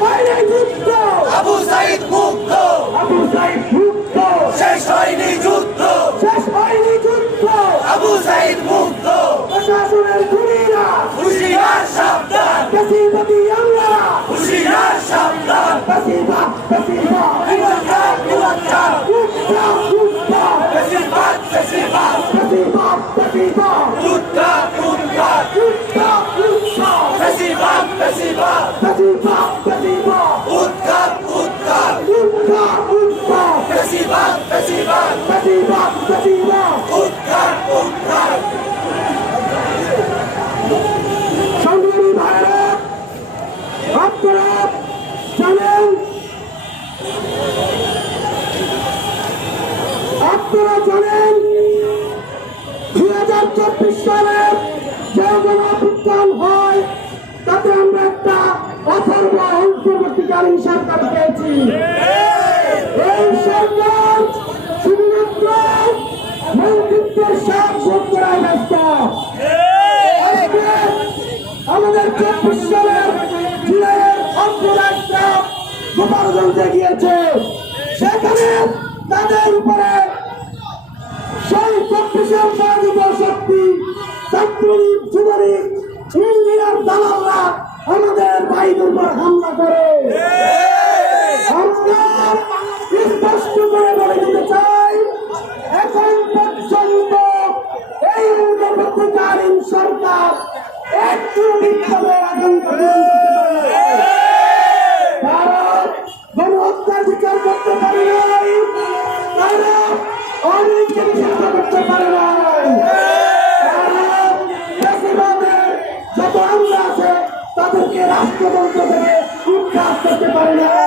হয়নি যুদ্ধ, আবু সাইদ মুক্ত, আবু সাইদ মুক্ত, শেষ হয়নি যুদ্ধ, শেষ হয়নি যুদ্ধ, আবু সাইদ মুক্ত। প্রশাসনের খুনিরা, হুশিয়ার সাবধান, বেশিরভাগই আমলারা, হুশিয়ার সাবধান, বেশিরভাগ বেশিরভাগ ইমানদার ইমানদার, উত্তর উত্তর বেশিরভাগ বেশিরভাগ, বেশিরভাগ বেশিরভাগ উত্তর উত্তর, উত্তর উত্তর বেশিরভাগ বেশিরভাগ, বেশিরভাগ বেশিরভাগ উত্তর উত্তর, উত্তর উত্তর বেশিরভাগ বেশিরভাগ, বেশিরভাগ বেশিরভাগ উত্তর উত্তর। সংগ্রামী ভাইরা, আপনারা জানেন, আপনারা জানেন 2024 সালে যে গণঅভ্যুত্থান হয় তাতে আমরা একটা অথর্ব অন্তর্বর্তীকালীন সরকার পেয়েছি। এই সরকার শুধুমাত্র মন্ত্রিত্বের সব ভোট করায় ব্যস্ত। আজকে আমাদের 24 সালের জুলাইয়ের অন্তরাষ্ট্র গোপালগঞ্জে গিয়েছে, সেখানে তাদের উপরে সেই 24 সামাজিক শক্তি, ছাত্রলীগ, যুবলীগ, ইন্ডিয়ার দালালরা আমাদের ভাইদের উপর হামলা করে। আমরা স্পষ্ট করে বলে দিতে চাই, এখন পর্যন্ত এই অন্তর্বর্তীকালীন সরকার একটু বিক্ষোভের আশঙ্কা পূরণ করতে পারে না। তারা গণহত্যার বিচার করতে পারে নাই, তারা অনেককে নিষিদ্ধ করতে পারে নাই, তারা বেশিরভাগের যত আমরা আছে তাদেরকে রাষ্ট্রযন্ত্র থেকে উৎখাত করতে পারে না।